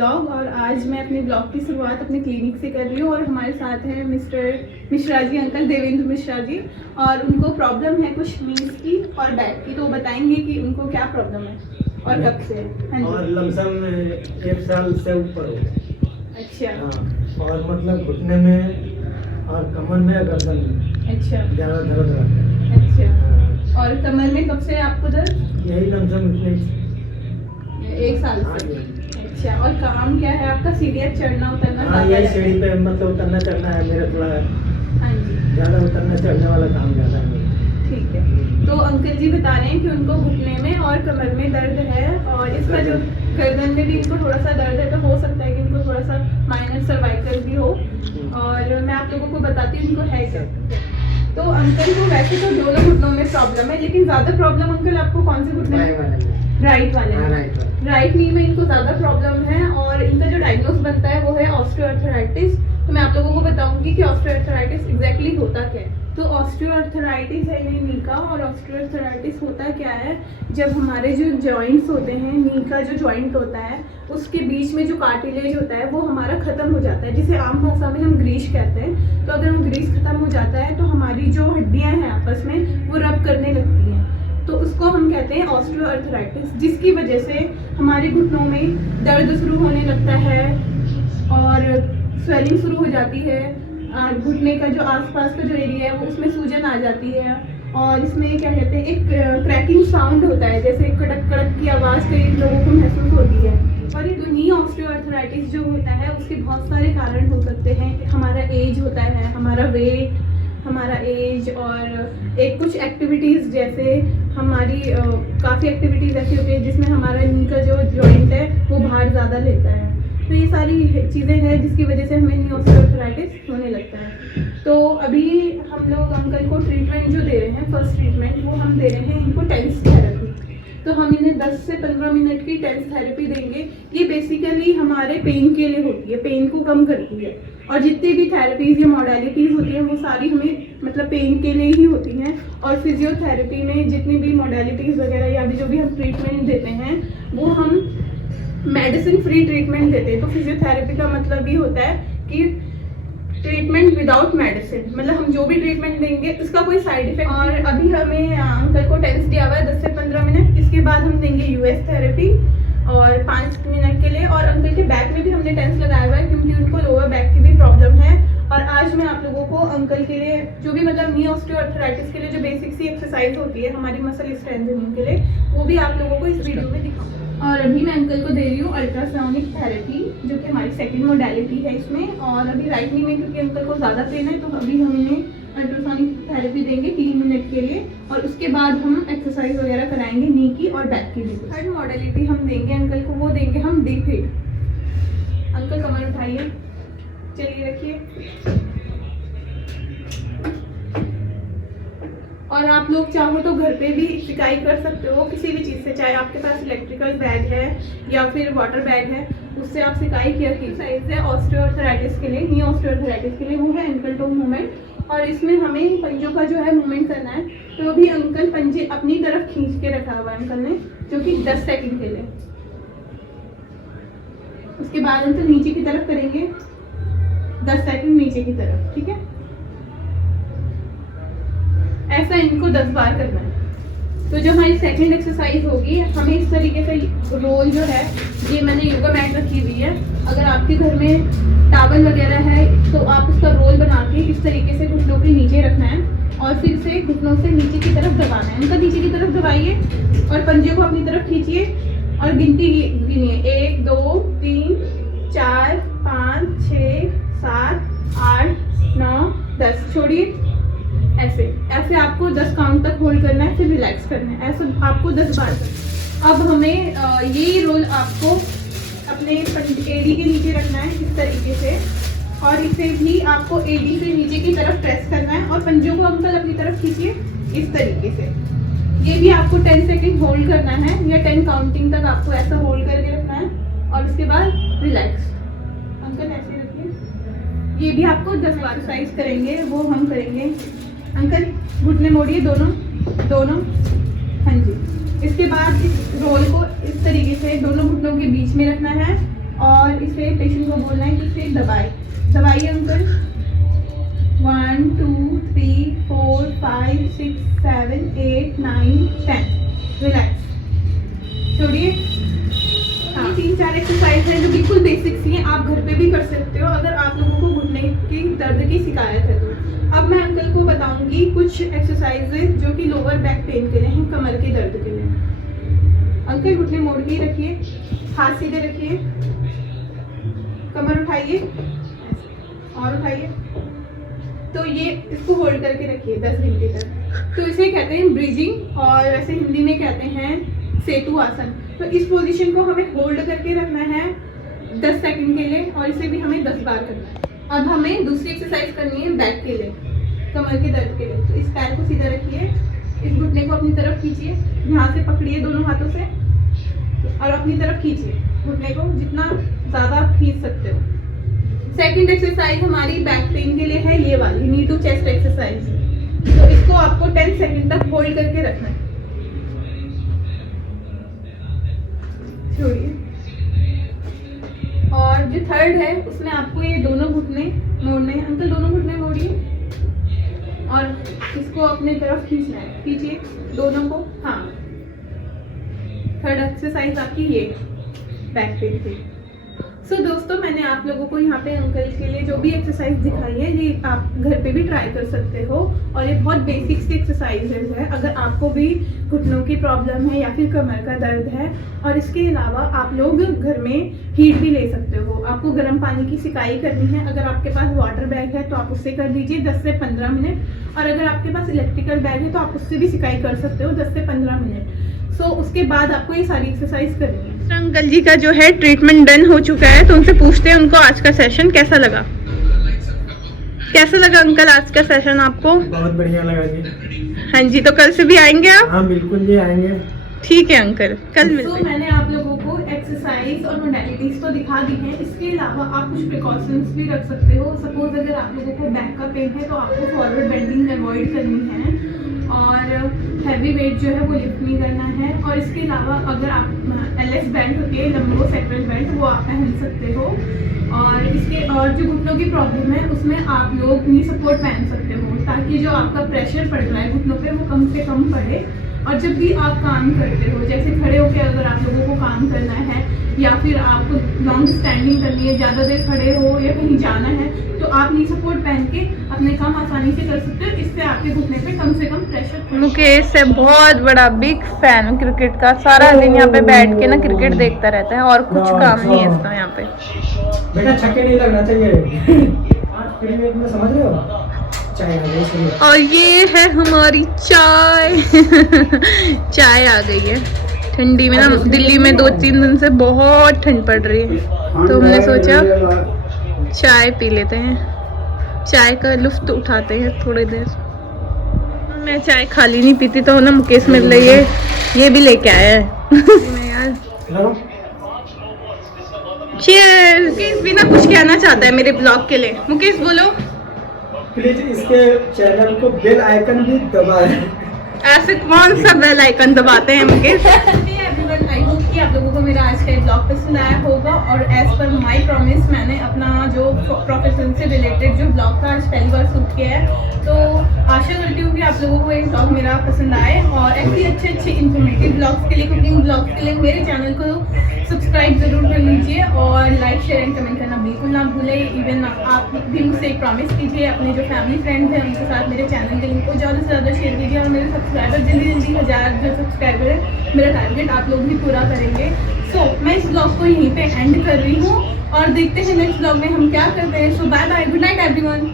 Blog. और आज मैं अपने ब्लॉग की शुरुआत अपने क्लिनिक से कर रही हूँ और हमारे साथ हैं मिस्टर मिश्रा जी, अंकल देवेंद्र मिश्रा जी। और उनको प्रॉब्लम है कुछ नीज की और बैक की, तो वो बताएंगे कि उनको क्या प्रॉब्लम है और कब से है। हाँ और जी। लमसम 1 साल से ऊपर हो गया। अच्छा। हाँ, और मतलब घुटने में और कमर में या गर्दन में अच्छा। ज़्यादा दर्द रहता है। अच्छा। हाँ, और कमर में कब से है आपको दर्द? यही लमसम इतने 1 साल हाँ से। जी। अच्छा। और काम क्या है आपका? सीढ़ियाँ चढ़ना उतरना? हाँ, ज़्यादा यही रहता है? सीढ़ी पे मतलब उतरना चढ़ना है मेरा, थोड़ा हाँ जी। ज़्यादा उतरना चढ़ने वाला काम ज़्यादा है मेरा। ठीक है। तो अंकल जी बता रहे हैं कि उनको घुटने में और कमर में दर्द है और इसका जो गर्दन में भी इनको थोड़ा सा दर्द है, तो हो सकता है कि इनको थोड़ा सा माइनर सर्वाइकल भी हो। और मैं आप लोगों को बताती हूँ इनको है क्या। तो अंकल को वैसे तो दोनों घुटनों में प्रॉब्लम है, लेकिन ज़्यादा प्रॉब्लम अंकल आपको कौन से घुटने में? राइट वाले। राइट नी में इनको ज़्यादा प्रॉब्लम है और इनका जो डायग्नोस बनता है वो है ऑस्टियोआर्थराइटिस। तो मैं आप लोगों को बताऊंगी कि ऑस्टियोआर्थराइटिस एग्जैक्टली होता क्या है। तो ऑस्टियोआर्थराइटिस है ये नी का, और ऑस्टियोआर्थराइटिस होता क्या है, जब हमारे जो जॉइंट्स होते हैं, नी का जो जॉइंट होता है उसके बीच में जो कार्टिलेज होता है वो हमारा ख़त्म हो जाता है, जिसे आम भाषा में हम ग्रीस कहते हैं। तो अगर वो ग्रीस ख़त्म हो जाता है तो हमारी जो हड्डियाँ हैं आपस में वो रब करने लगती हैं, तो उसको हम कहते हैं ऑस्टियोआर्थराइटिस, जिसकी वजह से हमारे घुटनों में दर्द शुरू होने लगता है और स्वेलिंग शुरू हो जाती है। घुटने का जो आसपास का जो एरिया है वो उसमें सूजन आ जाती है और इसमें क्या कहते हैं, एक क्रैकिंग साउंड होता है, जैसे कड़क कड़क की आवाज़ कई लोगों को महसूस होती है। और ये जो नी ऑस्टियोआर्थराइटिस जो होता है उसके बहुत सारे कारण हो सकते हैं। हमारा एज होता है, हमारा वेट, हमारा एज, और एक कुछ एक्टिविटीज़, जैसे हमारी काफ़ी एक्टिविटीज़ ऐसी होती है जिसमें हमारा नी का जो जॉइंट है वो भार ज़्यादा लेता है। तो ये सारी चीज़ें हैं जिसकी वजह से हमें नी ऑस्टियोआर्थराइटिस होने लगता है। तो अभी हम लोग अंकल को ट्रीटमेंट जो दे रहे हैं, फर्स्ट ट्रीटमेंट वो हम दे रहे हैं इनको टेंस थेरेपी। तो हम इन्हें 10 से 15 मिनट की टेंस थेरेपी देंगे। ये बेसिकली हमारे पेन के लिए होती है, पेन को कम करती है। और जितनी भी थेरेपीज़ या मॉडलिटीज़ होती हैं वो सारी हमें मतलब पेन के लिए ही होती हैं। और फिजियोथेरेपी में जितनी भी मॉडलिटीज़ वगैरह या जो भी हम ट्रीटमेंट देते हैं वो हम मेडिसिन फ्री ट्रीटमेंट देते हैं। तो फिजियोथेरेपी का मतलब ये होता है कि ट्रीटमेंट विदाउट मेडिसिन, मतलब हम जो भी ट्रीटमेंट देंगे उसका कोई साइड इफेक्ट। और अभी हमें अंकल को टेंस दिया हुआ है 10 से 15 मिनट। इसके बाद हम देंगे यूएस थेरेपी और 5 मिनट के लिए। और अंकल के बैक में भी हमने टेंस लगाया हुआ है क्योंकि उनको लोअर बैक की भी प्रॉब्लम है। और आज मैं आप लोगों को अंकल के लिए जो भी मतलब नी ऑस्टियोआर्थराइटिस के लिए जो बेसिक सी एक्सरसाइज होती है हमारी मसल स्ट्रेंथनिंग के लिए, वो भी आप लोगों को इस वीडियो में दिखाऊंगा। और अभी मैं अंकल को दे रही हूँ अल्ट्रासोनिक थेरेपी, जो कि हमारी सेकंड मोडेलिटी है इसमें। और अभी राइट नी में क्योंकि अंकल को ज़्यादा पेन है तो अभी हम इन्हें अल्ट्रासोनिक थेरेपी देंगे 3 मिनट के लिए। और उसके बाद हम एक्सरसाइज वगैरह कराएंगे नी की और बैक की भी। थर्ड मॉडलिटी हम देंगे अंकल को, वो देंगे हम डीप हिट। अंकल कमर उठाइए, चलिए रखिए। और आप लोग चाहो तो घर पे भी सिकाई कर सकते हो किसी भी चीज़ से, चाहे आपके पास इलेक्ट्रिकल बैग है या फिर वाटर बैग है, उससे आप सिकाई किया की साइज है ऑस्टियोआर्थराइटिस के लिए, नी ऑस्टियोआर्थराइटिस के लिए, वो है एंकल टो मूवमेंट। और इसमें हमें पंजों का जो है मूवमेंट करना है। तो अभी अंकल पंजे अपनी तरफ खींच के रखा हुआ है अंकल ने, जो कि 10 सेकंड के लिए। उसके बाद अंकल नीचे की तरफ करेंगे 10 सेकंड नीचे की तरफ, ठीक है। ऐसा इनको 10 बार करना है। तो जो हमारी सेकंड एक्सरसाइज होगी, हमें इस तरीके से रोल जो है, ये मैंने योगा मैट रखी हुई है, अगर आपके घर में टावल वगैरह है तो आप उसका रोल बना के इस तरीके से घुटनों के नीचे रखना है और फिर से घुटनों से नीचे की तरफ दबाना है। इनका नीचे की तरफ दबाइए और पंजे को अपनी तरफ खींचिए और गिनती गिनिए 1 2 3 4 5 6 7 8 9 10। छोड़िए, ऐसे ऐसे आपको 10 काउंट तक होल्ड करना है, फिर रिलैक्स करना है। ऐसे आपको 10 बार करना है। अब हमें ये रोल आपको अपने एडी के नीचे रखना है इस तरीके से, और इसे भी आपको एडी से नीचे की तरफ प्रेस करना है और पंजों को अंकल अपनी तरफ खींचिए इस तरीके से। ये भी आपको 10 सेकेंड होल्ड करना है या 10 काउंटिंग तक आपको ऐसा होल्ड करके रखना है और उसके बाद रिलैक्स। अंकल ऐसे रखिए। ये भी आपको 10 बार एक्सरसाइज करेंगे, वो हम करेंगे। अंकल घुटने मोड़िए दोनों, हाँ जी। इसके बाद इस रोल को इस तरीके से दोनों घुटनों के बीच में रखना है और इसे पेशेंट को बोलना है कि इसे दबाइए अंकल। 1 2 3 4 5 6 7 8 9 10। रिलैक्स, छोड़िए। हाँ, 3-4 एक्सरसाइज है जो बिल्कुल बेसिक्स ही हैं, आप घर पे भी कर सकते हो अगर आप लोगों को घुटने की दर्द की शिकायत है तो। अब मैं अंकल को बताऊंगी कुछ एक्सरसाइजेज जो कि लोअर बैक पेन के लिए हैं, कमर के दर्द के लिए। अंकल घुटने मोड़ के ही रखिए, हाथ सीधे रखिए, कमर उठाइए और उठाइए। तो ये इसको होल्ड करके रखिए 10 घंटे तक। तो इसे कहते हैं ब्रीजिंग, और वैसे हिंदी में कहते हैं सेतु आसन। तो इस पोजीशन को हमें होल्ड करके रखना है 10 सेकंड के लिए, और इसे भी हमें 10 बार करना है। अब हमें दूसरी एक्सरसाइज करनी है बैक के लिए, कमर के दर्द के लिए। तो इस पैर को सीधा रखिए, इस घुटने को अपनी तरफ खींचिए, यहाँ से पकड़िए दोनों हाथों से और अपनी तरफ खींचिए घुटने को, जितना ज़्यादा आप खींच सकते हो। सेकंड एक्सरसाइज हमारी बैक पेन के लिए है ये वाली नी टू चेस्ट एक्सरसाइज। तो इसको आपको 10 सेकंड तक होल्ड करके रखना है। छोड़िए। और जो थर्ड है उसमें आपको ये दोनों घुटने मोड़ने हैं। अंकल दोनों घुटने मोड़िए और इसको अपने तरफ खींचना है, खींचिए दोनों को। हाँ, थर्ड एक्सरसाइज आपकी ये बैक पेन की। सो दोस्तों, मैंने आप लोगों को यहाँ पे अंकल के लिए जो भी एक्सरसाइज दिखाई है ये आप घर पे भी ट्राई कर सकते हो, और ये बहुत बेसिक सी एक्सरसाइजेज है अगर आपको भी घुटनों की प्रॉब्लम है या फिर कमर का दर्द है। और इसके अलावा आप लोग घर में हीट भी ले सकते हो। आपको गर्म पानी की सिकाई करनी है, अगर आपके पास वाटर बैग है तो आप उससे कर लीजिए 10 से 15 मिनट, और अगर आपके पास इलेक्ट्रिकल बैग है तो आप उससे भी सिकाई कर सकते हो 10 से 15 मिनट। सो उसके बाद आपको ये सारी एक्सरसाइज करनी है। अंकल जी का जो है ट्रीटमेंट डन हो चुका है, तो उनसे पूछते हैं उनको आज का सेशन कैसा लगा। कैसा लगा अंकल आज का सेशन आपको? बहुत बढ़िया लगा जी। हाँ जी, तो कल से भी आएंगे आप? हाँ बिल्कुल जी, आएंगे। ठीक है अंकल, कल मिलते हैं। तो मैंने आप लोगों को एक्सरसाइज और मोडेलिटीज तो दिखा दी हैं। इसके अलावा आप कुछ प्रिकॉशंस भी रख सकते हो। सपोज अगर आप लोगों को बैक का पेन है तो आपको फॉरवर्ड बेंडिंग अवॉइड करनी है, और हैवी वेट जो है वो लिफ्ट नहीं करना है। और इसके अलावा अगर आप LS बैंड होती है, लंबो सेक्रेल बैंड, वो आप पहन सकते हो। और इसके और जो घुटनों की प्रॉब्लम है उसमें आप लोग नी सपोर्ट पहन सकते हो, ताकि जो आपका प्रेशर पड़ रहा है घुटनों पे वो कम से कम पड़े। और जब भी आप काम करते हो, जैसे खड़े होकर अगर आप लोगों को काम करना है या फिर आपको लॉन्ग स्टैंडिंग करनी है, ज़्यादा देर खड़े हो या कहीं जाना है, तो आप नी सपोर्ट पहन के अपने काम आसानी से कर सकते हो। इससे आपके घुटने पे कम से कम प्रेशर। मुकेश से बहुत बड़ा बिग फैन क्रिकेट का, सारा दिन यहाँ पे बैठ के ना क्रिकेट देखता रहता है और कुछ काम नहीं है इसका यहाँ पे। बेटा छक्के नहीं लगना चाहिए। आज क्रिकेट में समझ रहे हो, चाय आ गई। और ये है हमारी चाय। चाय आ गई है ठंडी में ना, दिल्ली में 2-3 दिन से बहुत ठंड पड़ रही है, तो हमने सोचा चाय पी लेते हैं, चाय का लुफ्त उठाते हैं थोड़ी देर। मैं चाय खाली नहीं पीती, तो ना मुकेश मेरे लिए ये भी लेके आया है। यार चीयर्स। मुकेश भी ना कुछ कहना चाहता है मेरे ब्लॉग के लिए। मुकेश बोलो। प्लीज इसके चैनल को बेल आइकन भी दबाएं। ऐसे कौन सा बेल आइकन दबाते हैं मुकेश? आई होप कि आप लोगों को मेरा आज का ब्लॉग पसंद आया होगा, और एज पर माय प्रॉमिस मैंने अपना जो प्रोफेशन से रिलेटेड जो ब्लॉग था आज पहली बार शूट किया है। तो आशा करती हूँ कि आप लोगों को ये ब्लॉग मेरा पसंद आए, और ऐसे अच्छे इन्फॉर्मेटिव ब्लॉग्स के लिए, कुकिंग ब्लॉग्स के लिए मेरे चैनल को सब्सक्राइब जरूर कर लीजिए, और लाइक शेयर एंड कमेंट करना बिल्कुल ना भूलें। इवन आप भी मुझसे एक प्रॉमिस कीजिए, अपने जो फैमिली फ्रेंड्स हैं उनके साथ मेरे चैनल के लिंक को ज़्यादा से ज़्यादा शेयर कीजिए, और मेरे सब्सक्राइबर जल्दी 1000 जो सब्सक्राइबर है मेरा टारगेट आप लोग भी पूरा करेंगे। सो मैं इस ब्लॉग को यहीं पे एंड कर रही हूँ, और देखते हैं नेक्स्ट ब्लॉग में हम क्या करते हैं। So bye bye, good night everyone.